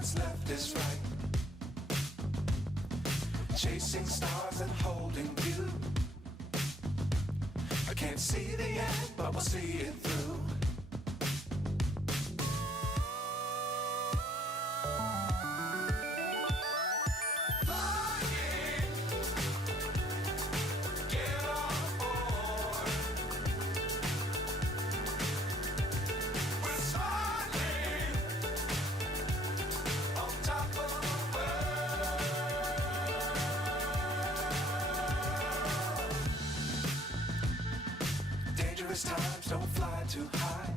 what's left is right. Chasing stars and holding you. I can't see the end, but we'll see it through. Times don't fly too high.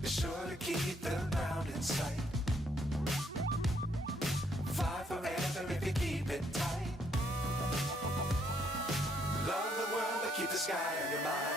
Be sure to keep the ground in sight. Fly forever if you keep it tight. Love the world but keep the sky on your mind.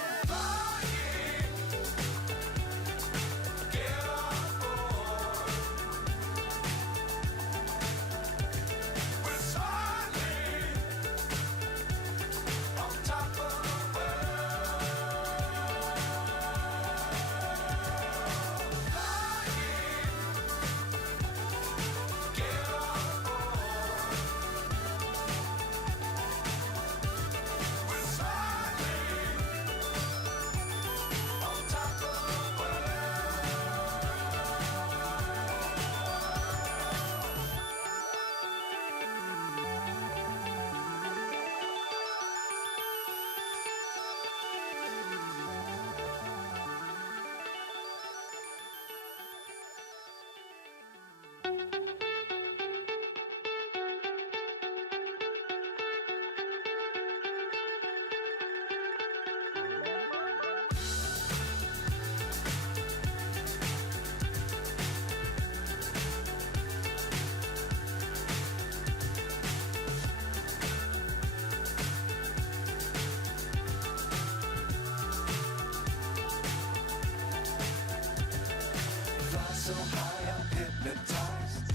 So high I'm hypnotized.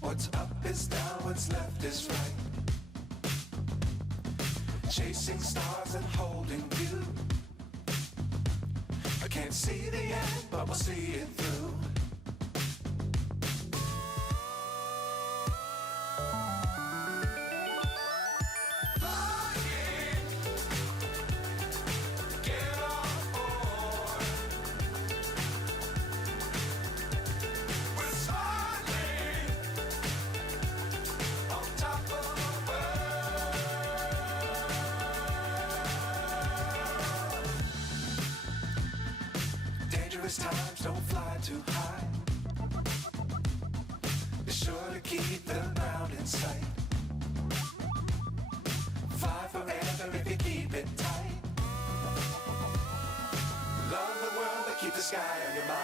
What's up is down, what's left is right. Chasing stars and holding you. I can't see the end, but we'll see it through. Times don't fly too high. Be sure to keep the ground in sight. Fly forever if you keep it tight. Love the world but keep the sky on your mind.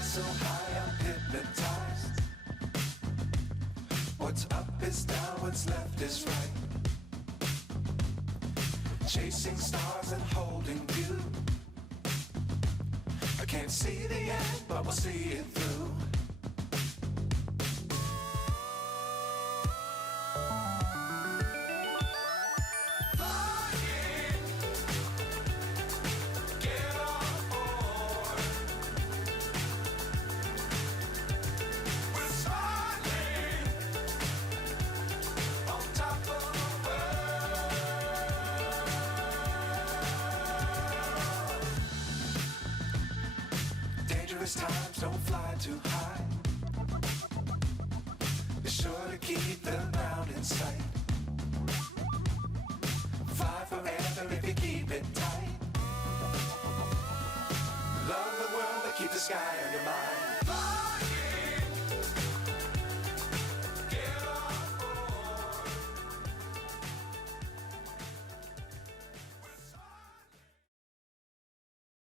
So high I'm hypnotized. What's up is down, what's left is right. Chasing stars and holding you. I can't see the end, but we'll see it through. Dangerous times, don't fly too high. Be sure to keep the ground in sight. Fly forever if you keep it tight. Love the world but keep the sky